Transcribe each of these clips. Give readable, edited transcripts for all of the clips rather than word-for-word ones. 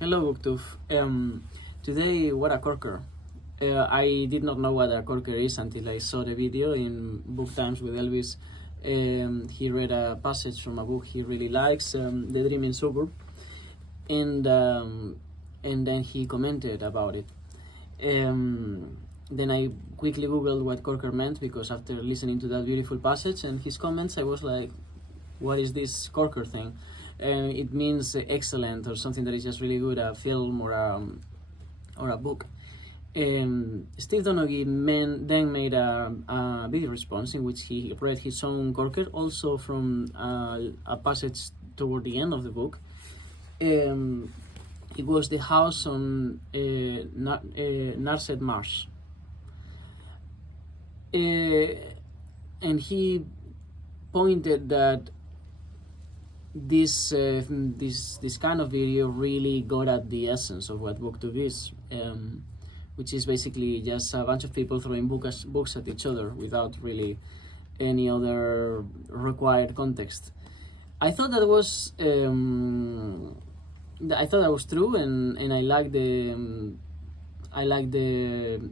Hello, Booktooth. Today, what a corker. I did not know what a corker is until I saw the video in Book Times with Elvis. He read a passage from a book he really likes, The Dreaming Suburb, and then he commented about it. Then I quickly googled what corker meant, because after listening to that beautiful passage and his comments, I was like, what is this corker thing? It means excellent, or something that is just really good, a film or a book. Steve Donoghy then made a video response in which he read his own corker, also from a passage toward the end of the book. It was the house on Narset Marsh. And he pointed that this kind of video really got at the essence of what Booktube is, which is basically just a bunch of people throwing books at each other without really any other required context. I thought that was true, and I like the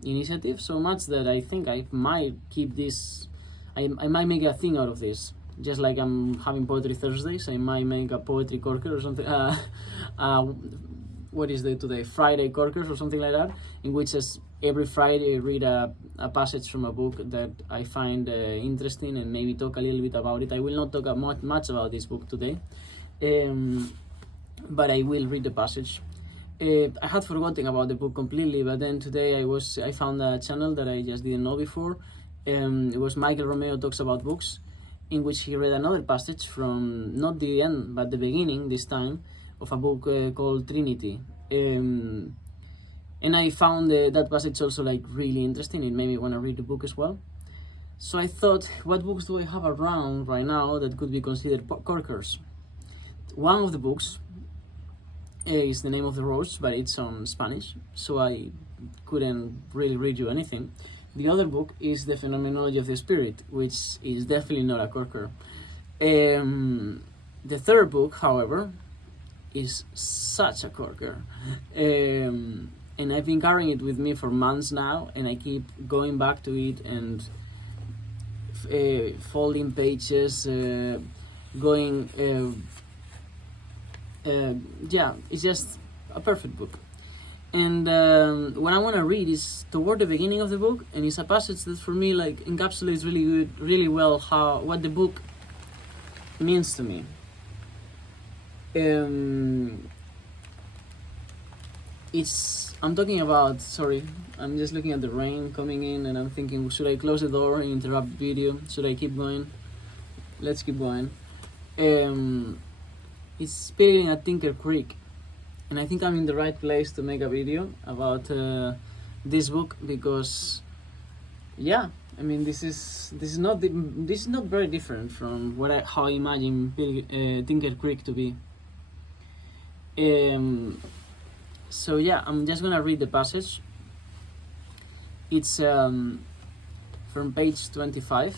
initiative so much that I think I might keep this. I might make a thing out of this. Just like I'm having Poetry Thursdays, I might make a poetry corker or something. What is the today? Friday corkers or something like that, in which every Friday I read a passage from a book that I find interesting, and maybe talk a little bit about it. I will not talk much about this book today, but I will read the passage. I had forgotten about the book completely, but then today I found a channel that I just didn't know before. It was Michael Romeo Talks About Books, in which he read another passage from, not the end, but the beginning this time, of a book called Trinity. And I found that passage also really interesting. It made me want to read the book as well. So I thought, what books do I have around right now that could be considered corkers? One of the books is The Name of the Rose, but it's on Spanish, so I couldn't really read you anything. The other book is The Phenomenology of the Spirit, which is definitely not a corker. The third book, however, is such a corker. And I've been carrying it with me for months now, and I keep going back to it and folding pages, it's just a perfect book. And what I want to read is toward the beginning of the book, and it's a passage that for me encapsulates really well what the book means to me. I'm talking about, sorry, I'm just looking at the rain coming in, and I'm thinking, should I close the door and interrupt the video? Should I keep going? Let's keep going. It's spilling at Tinker Creek, and I think I'm in the right place to make a video about this book, because this is not very different from how I imagine Tinker Creek to be. So I'm just gonna read the passage. It's from page 25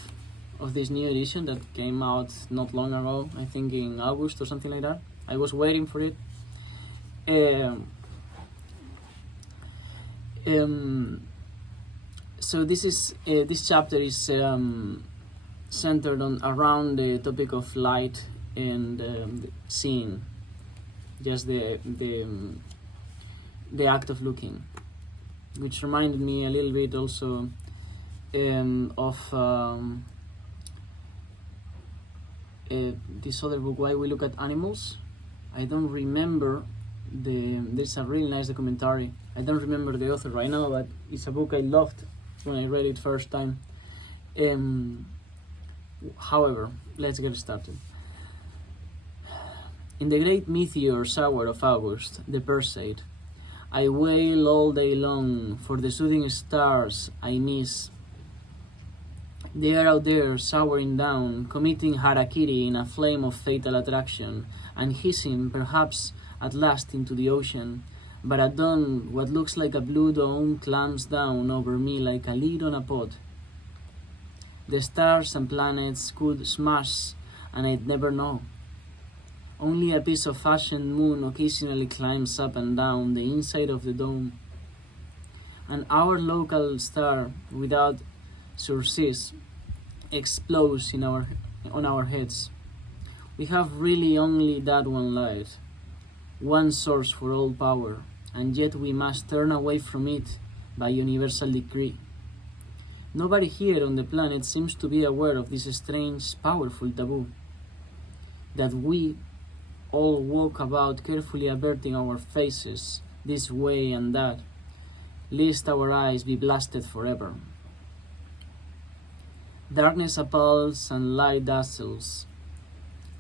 of this new edition that came out not long ago, I think in August or something like that. I was waiting for it. So this chapter is centered around the topic of light and seeing, just the act of looking, which reminded me a little bit also of this other book, Why We Look at Animals. I don't remember there's a really nice documentary. I don't remember the author right now, but it's a book I loved when I read it first time. However, let's get started. In the great meteor's hour of August, the Perseid, I wail all day long for the soothing stars I miss. They are out there, showering down, committing harakiri in a flame of fatal attraction, and hissing, perhaps, at last into the ocean. But at dawn, what looks like a blue dome clamps down over me like a lid on a pot. The stars and planets could smash, and I'd never know. Only a piece of fashioned moon occasionally climbs up and down the inside of the dome. And our local star, without surcease, explodes on our heads. We have really only that one light, one source for all power, and yet we must turn away from it by universal decree. Nobody here on the planet seems to be aware of this strange, powerful taboo, that we all walk about carefully averting our faces this way and that, lest our eyes be blasted forever. Darkness appalls and light dazzles.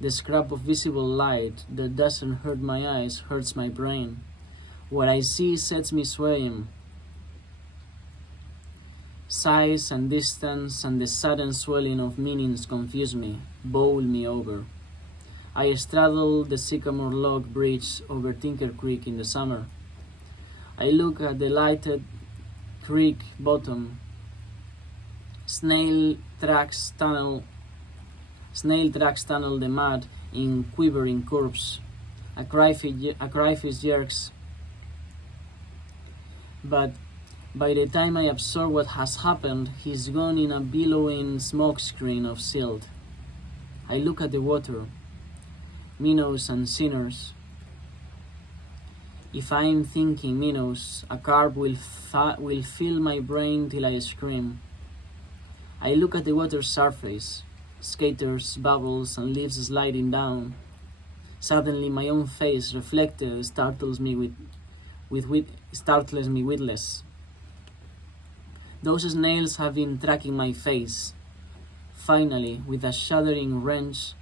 The scrap of visible light that doesn't hurt my eyes hurts my brain. What I see sets me swaying. Size and distance and the sudden swelling of meanings confuse me, bowl me over. I straddle the sycamore log bridge over Tinker Creek in the summer. I look at the lighted creek bottom. Snail tracks tunnel the mud in quivering curves. A crayfish jerks. But by the time I absorb what has happened, he's gone in a billowing smokescreen of silt. I look at the water, minnows and sinners. If I'm thinking minnows, a carp will fill my brain till I scream. I look at the water's surface, skaters, bubbles, and leaves sliding down. Suddenly, my own face reflected startles me witless. Those snails have been tracking my face. Finally, with a shuddering wrench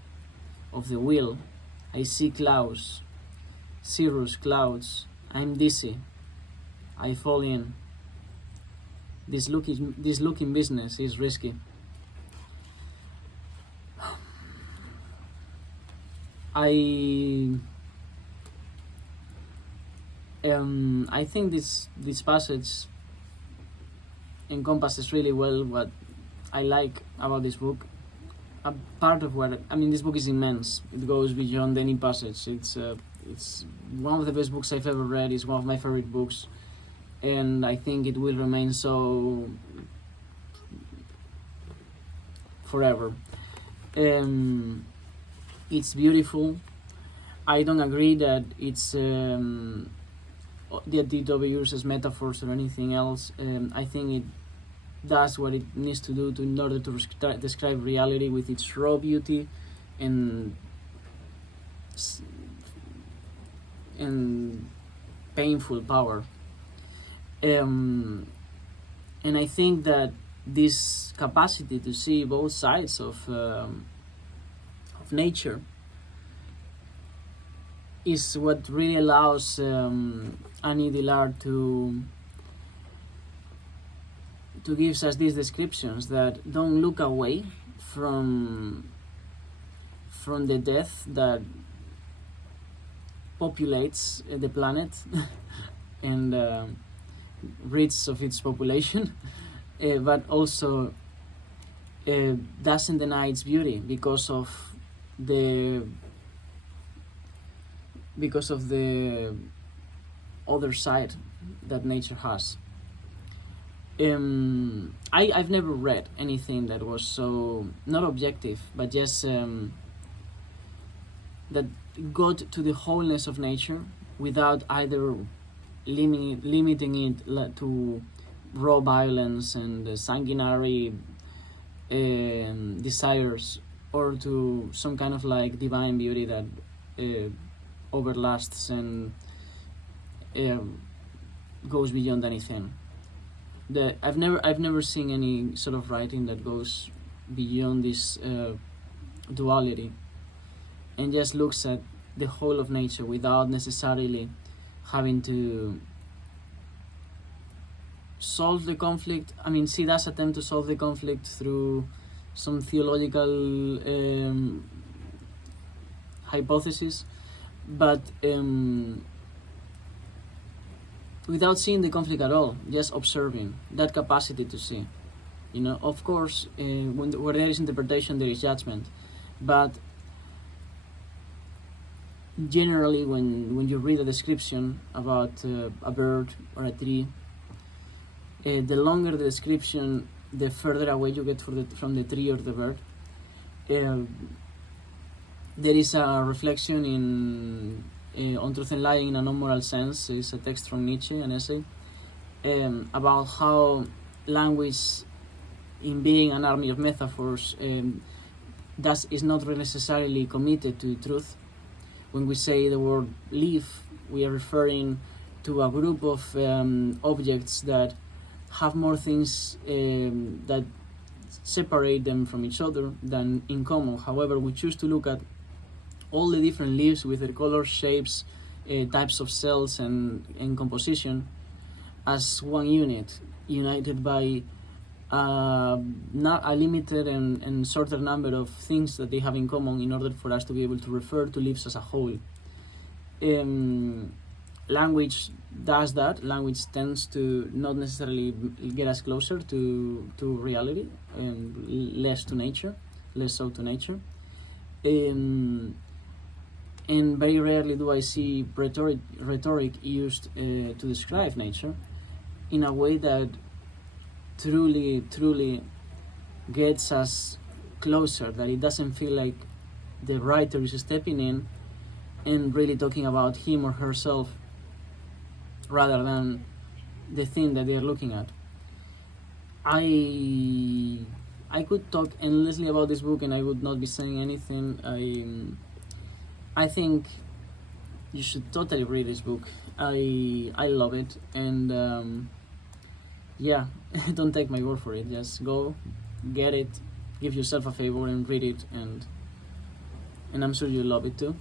of the wheel, I see clouds, cirrus clouds. I'm dizzy. I fall in. This looking business is risky. I think this passage encompasses really well what I like about this book. A part of what this book is immense. It goes beyond any passage. It's one of the best books I've ever read. It's one of my favorite books, and I think it will remain so forever. It's beautiful. I don't agree that it's that it overuses metaphors or anything else. I think it does what it needs to do in order to describe reality with its raw beauty and painful power. And I think that this capacity to see both sides of nature is what really allows Annie Dillard to give us these descriptions that don't look away from the death that populates the planet and rids of its population, but also doesn't deny its beauty because of the other side that nature has. I've never read anything that was so not objective, but just that got to the wholeness of nature without either limiting it to raw violence and sanguinary desires, or to some kind of like divine beauty that overlasts and goes beyond anything. I've never seen any sort of writing that goes beyond this duality and just looks at the whole of nature without necessarily having to solve the conflict. She does attempt to solve the conflict through some theological hypothesis, but without seeing the conflict at all, just observing that capacity to see. Of course, where there is interpretation, there is judgment, but generally, when you read a description about a bird or a tree, the longer the description, the further away you get from the tree or the bird. There is a reflection in On Truth and Lying in a Non-Moral Sense. It's a text from Nietzsche, an essay, about how language, in being an army of metaphors, is not really necessarily committed to truth. When we say the word leaf, we are referring to a group of objects that have more things that separate them from each other than in common. However, we choose to look at all the different leaves with their colors, shapes, types of cells and composition as one unit, united by not a limited and shorter number of things that they have in common, in order for us to be able to refer to leaves as a whole. Language does that. Language tends to not necessarily get us closer to reality, and less so to nature. And very rarely do I see rhetoric used to describe nature in a way that truly gets us closer, that it doesn't feel like the writer is stepping in and really talking about him or herself rather than the thing that they're looking at. I could talk endlessly about this book and I would not be saying anything. I think you should totally read this book. I love it, and yeah, don't take my word for it. Just go, get it, give yourself a favor and read it, and I'm sure you'll love it too.